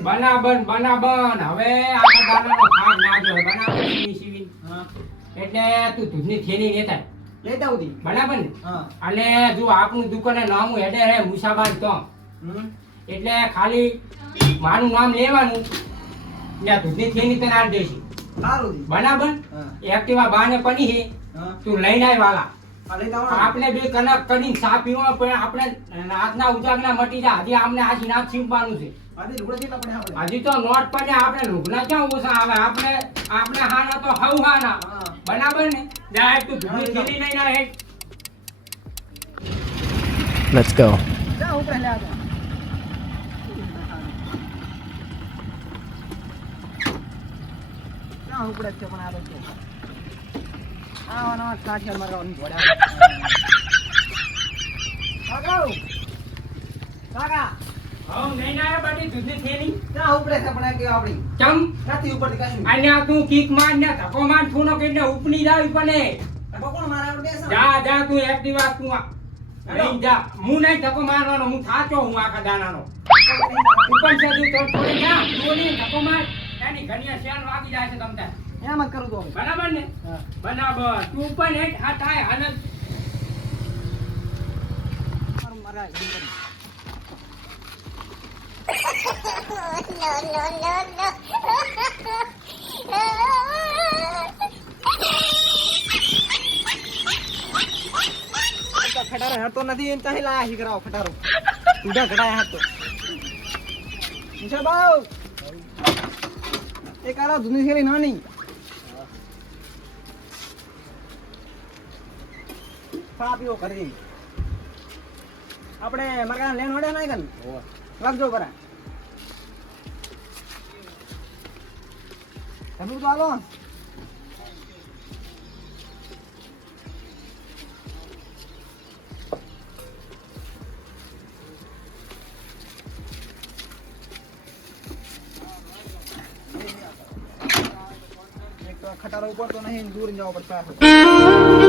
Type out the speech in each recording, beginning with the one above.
બનાબન હવે આખા દાનાનો ભાગ નાખ્યો છે બનાબન સીવી એટલે તું દૂધની થેલી લેતા લેતા ઉધી બરાબર ને હા અને જો આપણું દુકાને નામ હેડે હે મુસાબાઈ તો એટલે ખાલી મારું નામ લેવાનું એટલે દૂધની થેલી તને આલ દેશે સારું બરાબર એક્ટિવા બાને પડી હે તું લઈને આય વાલા આપણે બે કનક કરીને ચા પીવા પણ આપણે રાતના ઉજાગના મટી જાય હજી આમને આજી નાક છીંપવાનું છે હજી તો નોટ પડે આપણે લુગના ક્યાં ઓછા આવે આપણે હાના તો હવ હાના બરાબર ને ડાયરેક્ટ તું ધૂળી થેલી લઈને આય Let's go. જા ઉપર લે આ જા ઉપર છે પણ આ તો આવાનો કાઠિયાર મારવાનું જોડ્યા કાકા કાકા હવ નહીં આયા બાટી દૂધની થેલી જા ઉપર છે પણ કે આપડી ચમ નથી ઉપર થી કશું આલ્યા તું કીક માર ને ધક્કો માર થૂનો કરીને ઉપની જાવી પડે તો કોણ મારા આવડે છે જા તું એક્ટિવા તું લઈ જા હું નહીં ધક્કો મારવાનો હું થાચો હું આખા દાનાનો ઉપર સુધી તો થોડી જા થોડી ધક્કો માર એની ઘડિયા શેન વાગી જાય છે તમતે એમ જ કરું તો બરાબર ને હા બરાબર તું પણ હેઠ હા થાય હાલત મારા ખટારો હેરતો નથી એમ ચાહી લાયા હી કરાવો ખટારો તુડા ઘડાયા હતો મુછા બાઉ એ કારા દુની થેલી નાની પા પીવો કરી આપણે મરકા લેન વડે નાઈ ગન લગજો પરા તમે તો આલો ખટારો ઉપર તો નહીં દૂર જવા પડતા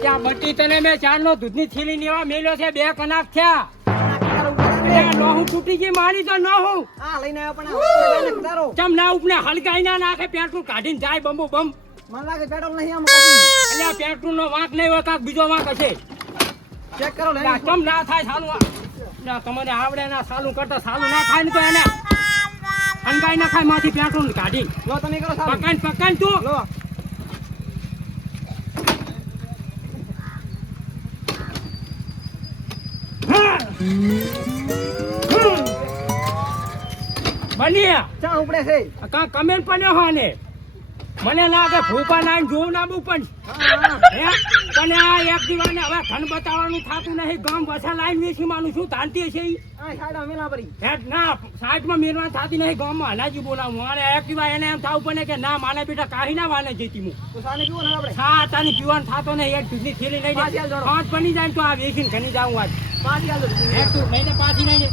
ત્યાં બટી તને મેં ચારનો દૂધની થેલી લેવા મેલ્યો છે 2 કલાક થયા નોહું તૂટી ગઈ મારી તો નોહું હા લઈને આવ્યો પણ ખટારો ચમ ના ઉપને હલકાઈ ના નાખે પેટ્રોલ કાઢીને જાય બમ્બુ બમ મને લાગે પેટ્રોલ નહીં આમ કાઢી અલ્યા પેટ્રોલ નો વાંક નહીં હોય કાક બીજો વાંક હશે ચેક કરો લે ચમ ના થાય સાલું તમને આવડે ના સાલું કરતા સાલું ના થાય ને તો એને હનગાઈ ના ખાય માંથી પેટ્રોલ કાઢી લો તમે કરો સારું પકાન તું લો બની ચા ઉપડે છે કા કમેન્ટ પણ હો ને મને લાગે ભૂપા નાઈન જોવું ના બહુ પણ હે પણ આ એક દીવાને હવે ધન બતાવવાનું થાતું નહીં ગામ વસા લાઈન વેચી માનું શું તાંતી છે ઈ આ સાઈડ મેલા પરી હેડ ના સાઈડમાં મેરવા થાતી નહીં ગામમાં અનાજી બોલાવું અને એક દીવા એને એમ થાવું પડે કે ના માને બેટા કાહી ના વાને જતી હું તો સાને પીવો ને આપણે સા તાની પીવાનું થાતો નહીં એક દૂધની થેલી લઈ જાય પાંચ બની જાય ને તો આ વેચીને ઘણી જાઉં આજ પાછી આલો એક તું લઈને પાછી નહીં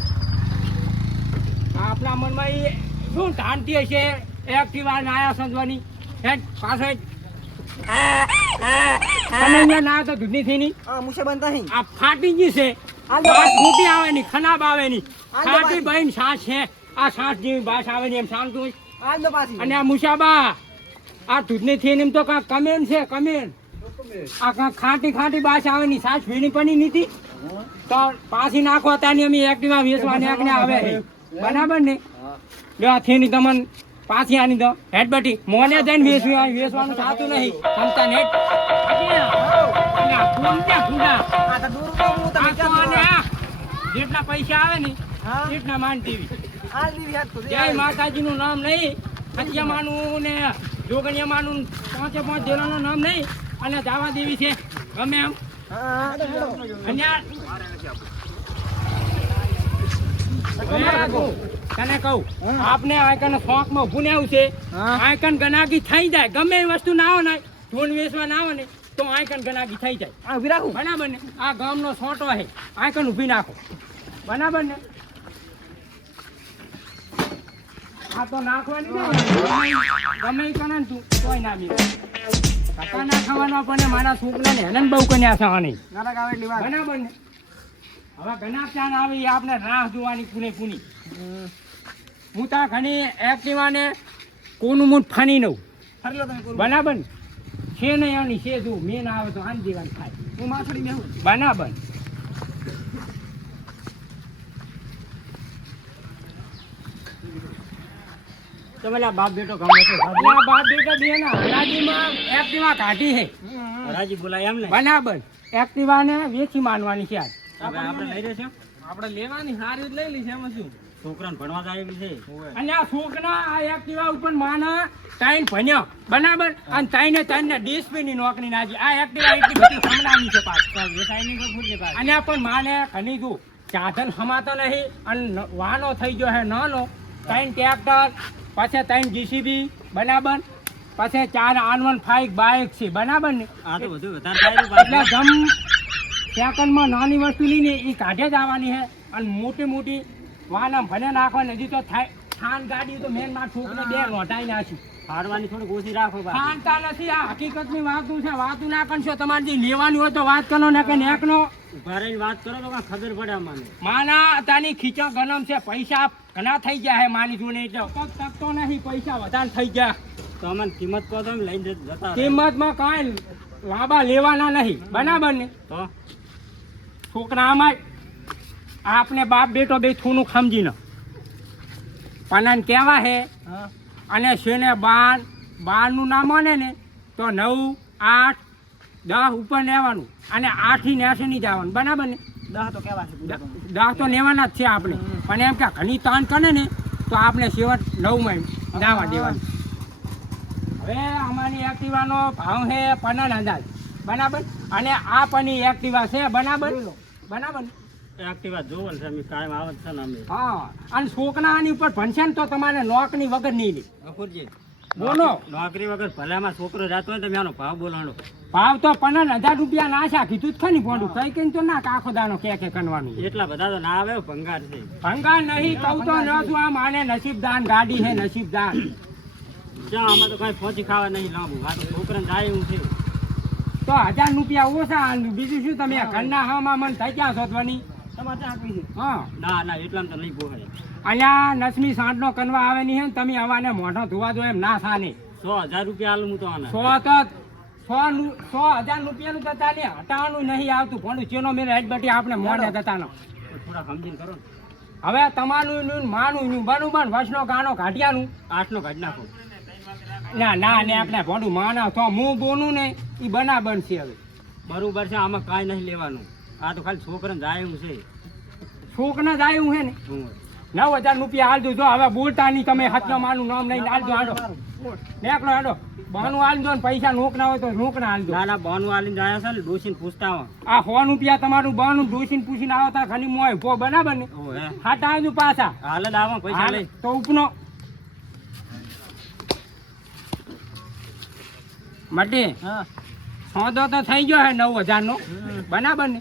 આપણા મનમાં એ શું તાંતી હશે એક્ટિવા નાયા સંજવાની હેડ પાછો હેડ અને ના તો દૂધની થેલી આ મુશે બનતા હી આ ફાટી ગઈ છે હાલ બાસ ફૂટી આવે ની ખનાબ આવે ની હાલ ફાટી બાસ. બહીન સાસ છે આ સાસ જેવી બાસ આવે ની એમ શાંત હોય આજ દો પાછી અને આ મુસાબા આ દૂધની થેલી એમ તો કાંક કમેન છે કમેન આ કાંક ખાટી બાસ આવે ની સાસ ભીણી પડી નીતી તો પાછી નાખો તાની અમે એક્ટિવા વેચવા નાખને આવે છે. બરાબર ને લે આ થેલી તમને પાછી આની દો હેડ બટી મોને જઈને વેચવાનું થતું નહીં ક્ષમતા ને આ તો દૂર તો હું તમે ક્યાં જેટલા પૈસા આવે ને હા એટલા માન ટીવી આ દીધી હાથ તો જય માતાજી નું નામ નહીં હત્યામાનું ને જોગણિયામાનું 5 દેરાનું નામ નહીં અને દાવા દેવી છે ગમે એમ હા અને તને કહું આપને આયકન શોખમાં ઊભું ને છે હા. આયકન ગનાગી થઈ જાય ગમે એ વસ્તુ ના આવે ને ધૂન વેચવા ના આવે ને તો આયકન ગનાગી થઈ જાય આ ઉભી રાખું બરાબર ને આ ગામનો છોટો છે આયકન ઊભી નાખો બરાબર ને આ તો નાખવાની ને ગમે એ કરે ને તું કોઈ ના મિલે ધક્કા ના ખાવાનો પણ મારા છોકરાને હેરાન બહુ કન્યા થવાની નાના ગાવે એટલી વાત. બરાબર ને હવે ઘણા ચાન આવે એ આપણે રાહ જોવાની પૂરેપૂરી હું ત્યાં ઘણી એક્ટિવાને કોનું મૂળ ફાની નવું ફરી લો તમે પૂરું. બરાબર ને છે નહીં આની છે જો મેં ના આવે તો આમ દેવાનું થાય હું માથડી મેં હું. બરાબર તમે લા બાપ બેટો ગમે છે એટલે આ બાપ બેટા બે ના હરાજીમાં એક્ટિવા કાઢી છે રાજી બોલાય એમ ને બરાબર એક્ટિવાને વેચી માનવાની છે આજ હવે આપણે લઈ રહ્યા છે આપણે લેવાની સારી જ લઈ લીધી એમાં શું. છોકરાને ભણવા જાય એવી છે અને આ છોકરા આ એક્ટિવા ઉપર માના ટાઈમ ભણ્યો બરાબર અને ત્રણે ડીએસપી નોકરી નાખી આ એક્ટિવા એટલી બધી સમજાવી છે પાછું વેચાય નહીં કોઈ ફૂટને પાછું. અને પણ માને ઘણી તું સાધન હમાતો નહીં અને વાહનો થઈ ગયો હે નાનો 3 ટ્રેક્ટર પછી 3 જીસીબી બરાબર પછી 4 R15 બાઇક છે બરાબર ને આ તો બધું વધારે થાય ને એટલે પાછું. જમ સેકન્ડમાં નાની વસ્તુ લઈને એ કાઢે જ આવવાની છે અને મોટી મોટી વાહન આમ ભલે નાખવાની હજી તો થાન ગાડી તો મેન માં છોકરે બે લોટાઈ નાખી હારવાની થોડીક ઓછી રાખો પાછું. થાનતા નથી આ હકીકતની વાતું છે વાતું ના કરશો તમારે જે લેવાની હોય તો વાત કરો ને કે નેકનો ઉભા રહીને વાત કરો તો કાંઈ ખબર પડે અમને. માના તાની ખીચા ગરમ છે પૈસા ઘણા થઈ ગયા હે માની જોને એટલે તકતો નહીં પૈસા વધારે થઈ ગયા તો અમને કિંમત કહો તો અમે લઈને જતા રહે. કિંમતમાં કાંઈ લાંબા લેવાના નહીં બરાબર ને તો છોકરા આમાં આપણે બાપ બેટો બે થોડું સમજી ન પણ કહેવા હે હા. અને શેને બારનું નામ માને ને તો 9, 8, 10 ઉપર લેવાનું અને 8 થી 80 નહીં જવાનું બરાબર ને 10 તો કેવા છે પૂરા તો. 10 તો લેવાના જ છે આપણે પણ એમ કે ઘણી તાણ કરે ને તો આપણે છેવટ 9માં જવા દેવાનું હવે અમારી એક્ટિવાનો ભાવ છે 15,000 બરાબર અને આ પની એક્ટિવા છે બરાબર બરાબર એક્ટિવા જોવો છે અમે કાયમ આવત છે ને અમે. હા અને છોકરા આની ઉપર ભણશે ને તો તમારે નોકરી વગર નહીં લે ગફુરજી, બોલો નોકરી વગર ભલામાં છોકરો જાતો હોય ને તમે આનો ભાવ બોલાણો. ભાવ તો 15,000 રૂપિયા નાશા કીધું જ ખરી પોંડું કઈ કઈ તો ના કાખો દાનો કે કરવાનું એટલા બધા તો ના આવે ભંગાર છે. ભંગાર નહીં કહું તો ન છું આ માને નસીબદાન ગાડી હે નસીબદાન જ્યાં આમાં તો કાંઈ પહોંચી ખાવા નહીં લાંબુ આ તો છોકરાને જાય એવું છે. તો 1,000 રૂપિયા ઓછા અને બીજું શું તમે ઘરના હામાં મને થઈ ગયા છો ત્વની તમારે ત્યાં આપવી છે. હા ના ના એટલામાં તો નહીં પોહાય. અહીંયા નસમી સાંઠનો કનવા આવે નહીં હે ને તમે હવાને મોઢો ધોવા દો એમ ના થાને 100,000 રૂપિયા આલું હું તો આના. 100,000 રૂપિયાનું જતા ને હટાવાનું નહીં આવતું પણ ચેનો મેરે હેડ બટી આપણે મોઢે જતાનો થોડા સમજીને કરો ને. હવે તમારું નું માનું નું બનું બન વસનો ગાનો કાઢિયાનું 8નો કાઢી નાખો. ના ના ને આપણે ભોંડું માના તો હું બોલું ને એ બરાબર છે હવે બરોબર છે આમાં કાંઈ નહીં લેવાનું. આ તો ખાલી છોકરાને જાય એવું છે. છોકને જાય એવું હે ને હું 9,000 રૂપિયા હાલજો જો હવે બોલતા નહીં તમે હત્યા માનું નામ લઈને હાલજો હાલો નેકલો હાલો બાનું હાલજો ને પૈસા નોક ના હોય તો નોક ના હાલજો ના ના બોનું આલીને જાય છે ને ડોસીને પૂછતા આવો. આ 100 રૂપિયા તમારું બાનું ડોસીને પૂછીને આવતા ખાલી મોય ભો બરાબર ને ઓ હે હાટા આવજો પાછા હાલ જ આવો પૈસા હાલ લઈ. તો ઉપનો માટે હા. સોદો તો થઈ ગયો હે 9,000 નો બરાબર ને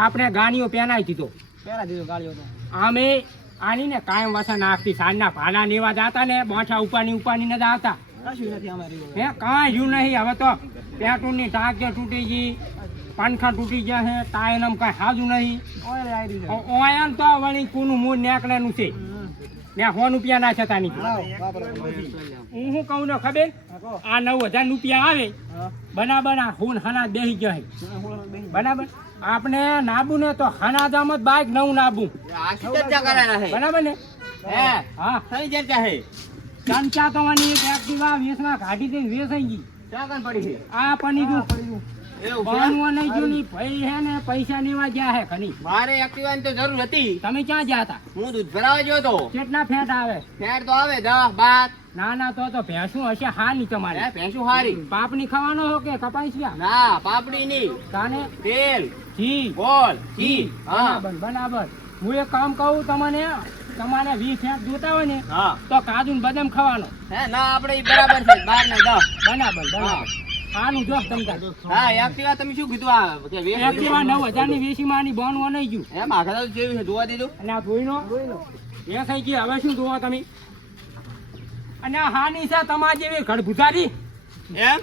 આપણે ગાડીઓ પહેરાવી દીધો પહેરા દીધો ગાળીઓ તો. અમે આની ને કાયમ વાસા નાખતી સાંજના ભાડા લેવા જતા ને બોછા ઉપાની ન આવતા કશું નથી અમારે એવું. હે કાંઈ જ્યું નહીં હવે તો પેટ્રોલની ટાંકી તૂટી ગઈ પંખા તૂટી ગયા છે ટાયરમ કાંઈ હાજુ નહીં ઓય આવી દીધો. ઓયન તો વળી કોનું મૂળ નેકળેનું છે ને 100 રૂપિયા ના છતાં નહીં લાવો, વાપરો. હું શું કહું ને ખબર હા, કહો. આ 9,000 રૂપિયા આવે હા. બરાબર આ હું હનાજ બેસી ગયો છે હા, હું બેસી. બરાબર આપણે નાબુ ને તો હનાજામ જ બાઈક નવું નાબુ બરાબર ને હા ચમચા તો આની એક એક્ટિવા વેચના કાઢી દઈને વેચાઈ ગઈ આ પનીરું બાનું નહીં ગયું ની ભાઈ હે ને પૈસા લેવા ગયા હે ખની મારે એક્ટિવાની તો જરૂર હતી. તમે ક્યાં ગયા હતા હું દૂધ ભરાવા ગયો તો. કેટલા ફેટ આવે ફેર તો આવે 10, 12. ના ના તો ભેંસું હશે હા નહીં તમારે હે, ભેંસું હારી. પાપની ખાવાનો હો કે કપાસિયા ના પાપડી ની, કાને તેલ, ઘી ગોળ, ઘી. હા બરાબર બરાબર હું એક કામ કહું તમને તમારે 20 ફેટ જોતા હોય ને હા. તો કાજુ ને બદામ ખાવાનો હે ના આપણે ઈ બરાબર છે 12 ને 10. બરાબર બરાબર આનું જો તમતા હા એક્ટિવા તમે શું કીધું આ કે વેચી એક્ટિવા દીધું? 9,000 ની વેચી માં બોનવા નહીં ગયું એમ આખા તો જેવી છે જોવા દીધું. અને આ ધોઈનો એ થઈ ગઈ હવે શું જોવા તમે અને આ હાની છે તમારી જેવી ઘડભુતારી એમ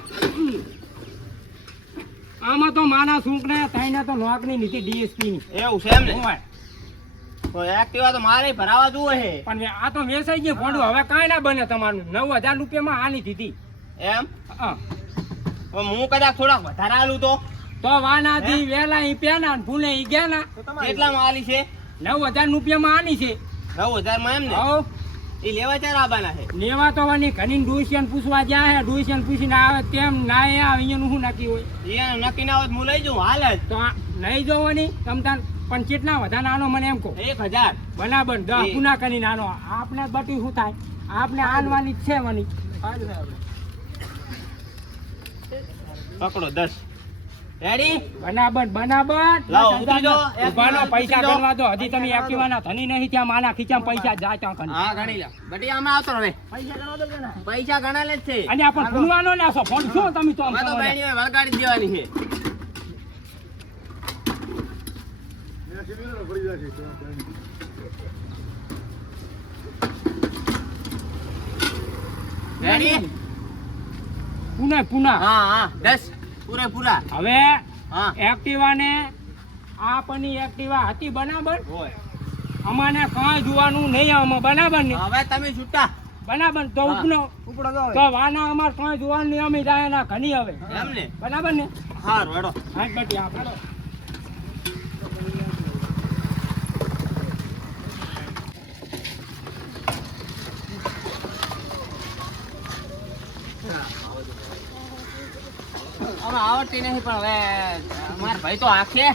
આમાં તો માના છોકરા તાઈને તો નોકરી લીધી ડીએસપી ની એવું છે એમ ને હોય. તો એક્ટિવા તો મારે ભરાવા જુએ છે પણ આ તો વેચાઈ ગયું ફોડું, હવે કાંઈ ના બને તમારું. 9,000 રૂપિયામાં આની દીધી. એમ હા. તો હું કદાચ થોડાક વધારે આલું તો વાનાથી વેલા ઈ પ્યાના ને ભૂલે ઈ ગયા ના. કેટલામાં આલી છે 9,000 રૂપિયામાં આની છે. 9,000 માં એમ ને હઉ. એ લેવા ચાર આવવાના છે લેવા તો વાની ઘણી ડુસિયન પૂછવા જાય હે, ડુસિયન પૂછીને આવે તેમ ના આવે, અહીંયાનું શું નક્કી હોય. એ નક્કી ના હોય તો હું લઈ જાઉં હાલ જ તો નહીં જોવાની તમતાન, પણ કેટલા વધારે નાનો મને એમ કહો. 1,000 બરાબર 10 પૂના કરી નાનો. આપણે બટું શું થાય, આપણે આનવાની જ છે વાની. પકડો 10 રેડી બનાબર બનાબર. લાવો, ઉતરી જાઓ. ઉભાનો પૈસા ઉતરી જાઓ. ગણવા દો. હજી તમે એક્ટિવાના ધણી નહીં ત્યાં માના ખીચામાં પૈસા જાય ત્યાં કને. હા ગણી લો બટી આમાં આવતો હવે પૈસા ગણા લે જ છે અને આપણ ભૂલવાનો ને આસો ફોન શું તમે તો આમ આમાં તો કરો છો? બહેણીઓ વળગાડી જ દેવાની છે રેડી પુના પુના. હા હા 10 પૂરેપૂરા હવે હા એક્ટિવા ને આપની એક્ટિવા હતી બરાબર. હોય અમાને કાંઈ જોવાનું નહીં આમાં બરાબર ને. હવે તમે છૂટા બરાબર તો હા. ઉપનો તો વાના અમાર કાંઈ જોવાનું નહીં, અમે જાય ના ઘણી હવે એમ ને બરાબર ને. હારું હેડો હા બટી આપણે અમે આવડતી નહીં પણ હવે મારા ભાઈ તો આખે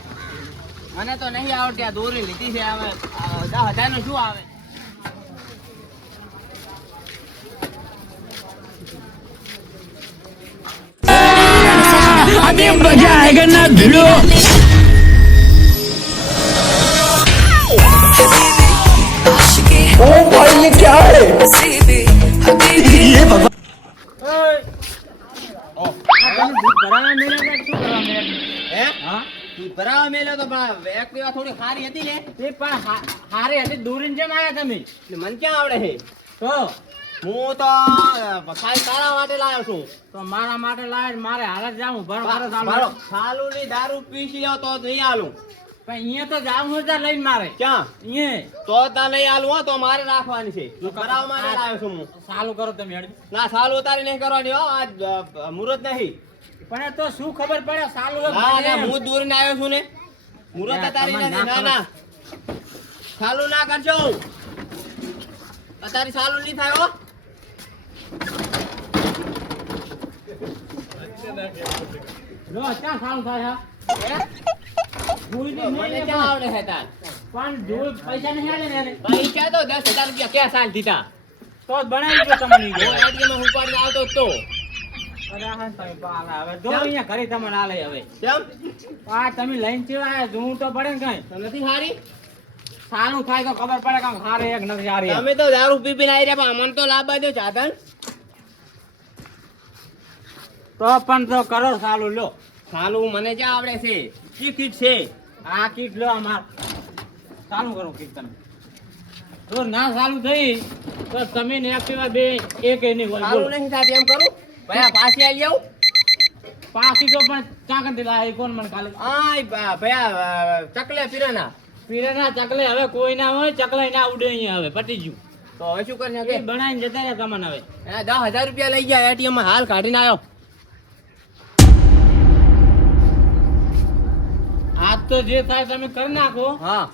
મને તો નહીં આવડતી આ દોરી લીધી છે હવે 10,000 નું શું આવે હે હા ભરાવા મેલ્યો તો પણ એક્ટિવા થોડી ખારી હતી ને તે પણ હારે હતી દોરીને જેમ આવ્યા તમે. એટલે મને ક્યાં આવડે છે તો હું તો ખાલી તારા માટે લાવ્યો છું તો મારા માટે લાય, મારે હાલત જાવું ભરો ભરો મારો ચાલુ. ખાલુની દારૂ પીસી લ્યો તો નહીં આલું પણ અહીંયા તો જાવું હતા લઈને મારે ક્યાં અહીંયા તો તા નહીં આલું હો તો મારે રાખવાની છે હું ભરાવા માટે લાવ્યો છું હું ચાલુ કરો તમે હેડ. ના સાલ ઉતારી નહીં કરવાની હો આજ મુહૂર્ત નહીં પણ એ તો શું ખબર પડે ચાલુ ના ના હું દૂરીને આવ્યો છું ને મુહૂર્ત તારી નથી ના ના સાલું ના કરજો તારી સાલું નહીં થાય હો લો ક્યાં ચાલુ થાય હે? ભૂલથી મને નહીં ક્યાં આવડે છે તાર પણ ધૂળ પૈસા નહીં આલે ને એને. પૈસા તો 10,000 રૂપિયા ક્યાં સાલ દીધા તો જ બનાવી દો તમને હું એટીએમ ઉપાડીને આવતો જ તો અરે હા તમે પાલા હવે જો અહીંયા ઘરે તમને આલે હવે. કેમ આ તમે લઈને ચેવા આયા જોવું તો પડે ને કઈ. તો નથી હારી સારું થાય તો ખબર પડે કે આમ હારે એક નથી હારી. તમે તો દારૂ પી પીને આવી રહ્યા પણ અમને તો લાભ દો સાધન તો પણ તો કરો સાલું લો. સાલું મને ક્યાં આવડે છે કી કીટ છે આ કીટ લો અમાર. ચાલુ કરો કીટ તમે. જો ના ચાલુ થઈ તો તમે ને એક્ટિવા બે એક નહીં હોય. સાલું બોલો. નહીં થાય એમ કરું ભાઈ આ પાછી આવી આવું પાછી તો પણ ચાકર દિલા એ કોણ મને ખાલી. આય ભયા ચકલે પીરાના પીરેના ચકલે હવે કોઈ ના હોય, ચકલાઈ ના ઉડે અહીંયા હવે પટી ગયું. તો હવે શું કરી એ શકે બનાવીને જતા રહ્યા તમને હવે. 10,000 રૂપિયા લઈ ગયા એટીએમ માં હાલ કાઢીને આવ્યો આજ તો જે થાય તમે કરી નાખો. હા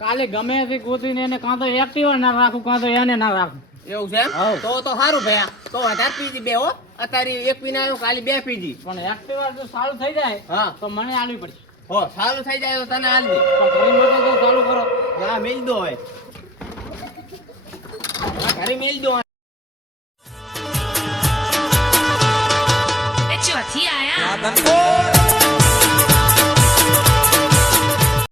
કાલે ગમે તે ગોતીને એને કાં તો એક્ટિવા ના રાખું કાં તો એને ના રાખું. એવું છે એમ? હાઉ. તો સારું ભયા તો વધારે પીજી બે હો અત્યારે એક પીને આવ્યો કાલે 2 પીજી પણ એક્ટિવા જો સારું થઈ જાય હા તો મને આલવી પડશે. હો સારું થઈ જાય તો તને હાલ દે તો ઘરે મોટો તો ચાલુ કરો. હા મેલ દો હવે ઘરે મેલ દો ચોથી આયા